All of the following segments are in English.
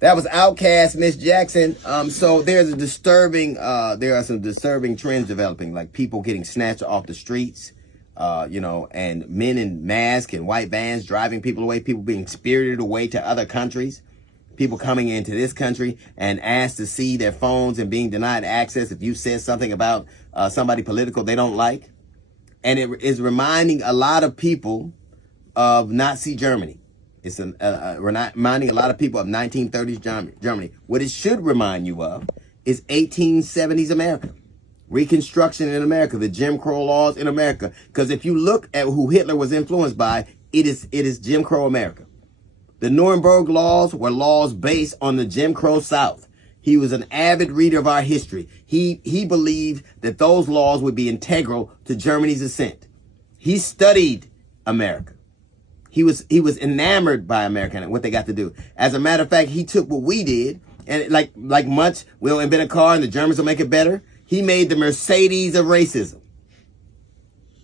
That was Outkast, Miss Jackson. So there are some disturbing trends developing, like people getting snatched off the streets, and men in masks and white vans driving people away, people being spirited away to other countries, people coming into this country and asked to see their phones and being denied access if you said something about somebody political they don't like. And it is reminding a lot of people of Nazi Germany. It's reminding a lot of people of 1930s Germany. What it should remind you of is 1870s America. Reconstruction in America, the Jim Crow laws in America. Because if you look at who Hitler was influenced by, it is Jim Crow America. The Nuremberg laws were laws based on the Jim Crow South. He was an avid reader of our history. He believed that those laws would be integral to Germany's ascent. He studied America. He was enamored by America and what they got to do. As a matter of fact, he took what we did, and like much, we'll invent a car and the Germans will make it better. He made the Mercedes of racism.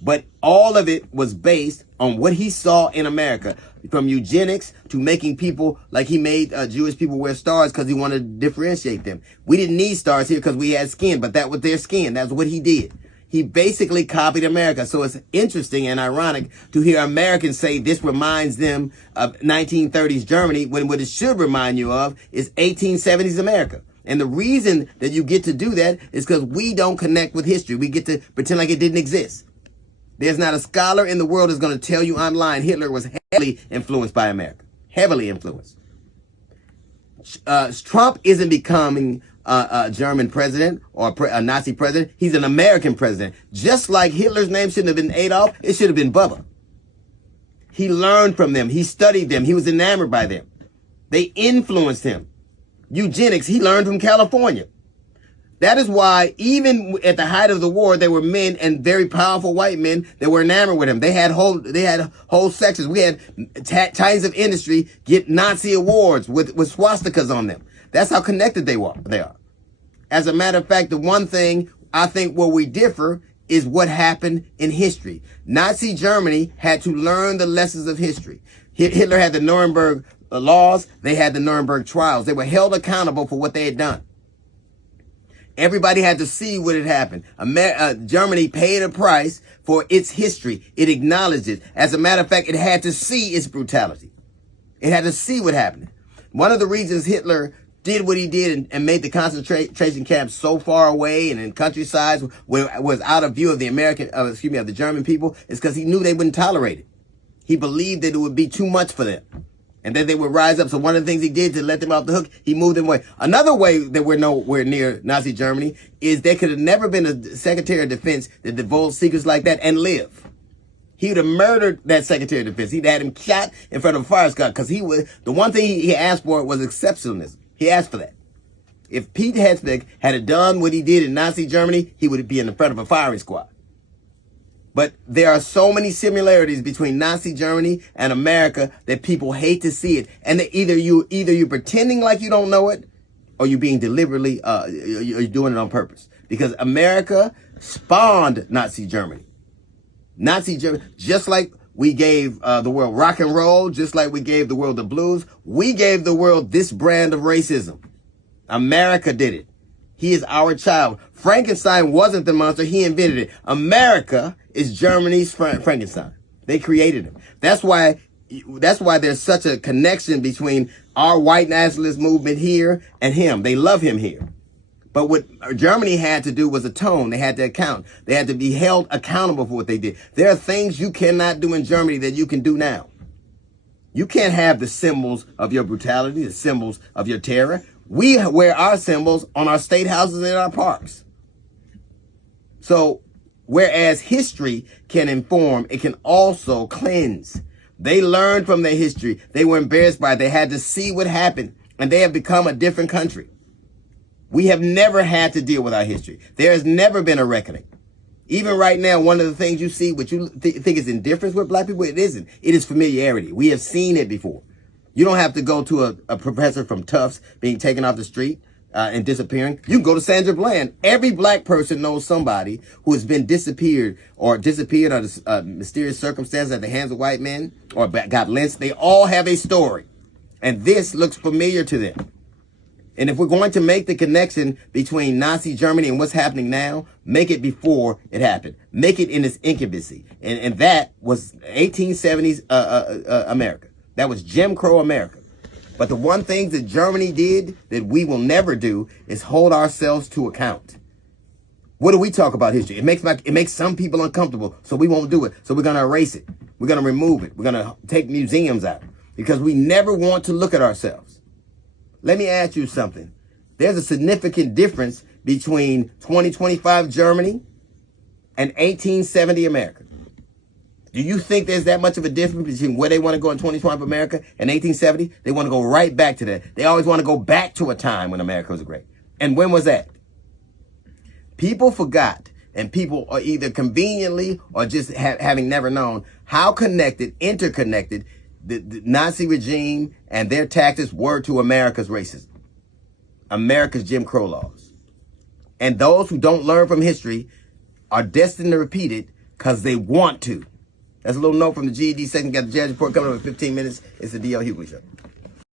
But all of it was based on what he saw in America, from eugenics to making people, like he made Jewish people wear stars because he wanted to differentiate them. We didn't need stars here because we had skin, but that was their skin. That's what he did. He basically copied America. So it's interesting and ironic to hear Americans say this reminds them of 1930s Germany, when what it should remind you of is 1870s America. And the reason that you get to do that is because we don't connect with history. We get to pretend like it didn't exist. There's not a scholar in the world that's going to tell you online Hitler was heavily influenced by America. Heavily influenced. Trump isn't becoming a German president or a Nazi president. He's an American president. Just like Hitler's name shouldn't have been Adolf, it should have been Bubba. He learned from them. He studied them. He was enamored by them. They influenced him. Eugenics, he learned from California. That is why even at the height of the war, there were men and very powerful white men that were enamored with him. They had whole sections. We had titans of industry get Nazi awards with swastikas on them. That's how connected they are. As a matter of fact, the one thing I think where we differ is what happened in history. Nazi Germany had to learn the lessons of history. Hitler had the Nuremberg laws. They had the Nuremberg trials. They were held accountable for what they had done. Everybody had to see what had happened. Germany paid a price for its history. It acknowledged it. As a matter of fact, it had to see its brutality. It had to see what happened. One of the reasons Hitler did what he did and made the concentration camps so far away and in countrysides where it was out of view of the German people is because he knew they wouldn't tolerate it. He believed that it would be too much for them. And then they would rise up. So one of the things he did to let them off the hook, he moved them away. Another way that we're nowhere near Nazi Germany is there could have never been a Secretary of Defense that divulged secrets like that and live. He would have murdered that Secretary of Defense. He'd had him shot in front of a fire squad because the one thing he asked for was exceptionalism. He asked for that. If Pete Hegseth had done what he did in Nazi Germany, he would be in the front of a firing squad. But there are so many similarities between Nazi Germany and America that people hate to see it. And either you're pretending like you don't know it, or you're being deliberately, you're doing it on purpose. Because America spawned Nazi Germany. Nazi Germany, just like we gave the world rock and roll, just like we gave the world the blues, we gave the world this brand of racism. America did it. He is our child. Frankenstein wasn't the monster. He invented it. America is Germany's Frankenstein. They created him. That's why there's such a connection between our white nationalist movement here and him. They love him here. But what Germany had to do was atone. They had to account. They had to be held accountable for what they did. There are things you cannot do in Germany that you can do now. You can't have the symbols of your brutality, the symbols of your terror. We wear our symbols on our state houses and in our parks. So, whereas history can inform, it can also cleanse. They learned from their history. They were embarrassed by it. They had to see what happened, and they have become a different country. We have never had to deal with our history. There has never been a reckoning. Even right now, one of the things you see, what you think is indifference with black people, it isn't. It is familiarity. We have seen it before. You don't have to go to a professor from Tufts being taken off the street and disappearing. You can go to Sandra Bland. Every black person knows somebody who has been disappeared under mysterious circumstances at the hands of white men or got lynched. They all have a story. And this looks familiar to them. And if we're going to make the connection between Nazi Germany and what's happening now, make it before it happened. Make it in its incubacy. And that was 1870s America. That was Jim Crow America. But the one thing that Germany did that we will never do is hold ourselves to account. What do we talk about history? It makes some people uncomfortable, so we won't do it. So we're going to erase it. We're going to remove it. We're going to take museums out because we never want to look at ourselves. Let me ask you something. There's a significant difference between 2025 Germany and 1870 America. Do you think there's that much of a difference between where they want to go in 2025 America and 1870? They want to go right back to that. They always want to go back to a time when America was great. And when was that? People forgot, and people are either conveniently or just having never known how interconnected the Nazi regime and their tactics were to America's racism, America's Jim Crow laws. And those who don't learn from history are destined to repeat it because they want to. That's a little note from the GED section. Got the jazz report coming up in 15 minutes. It's the D.L. Hughley Show.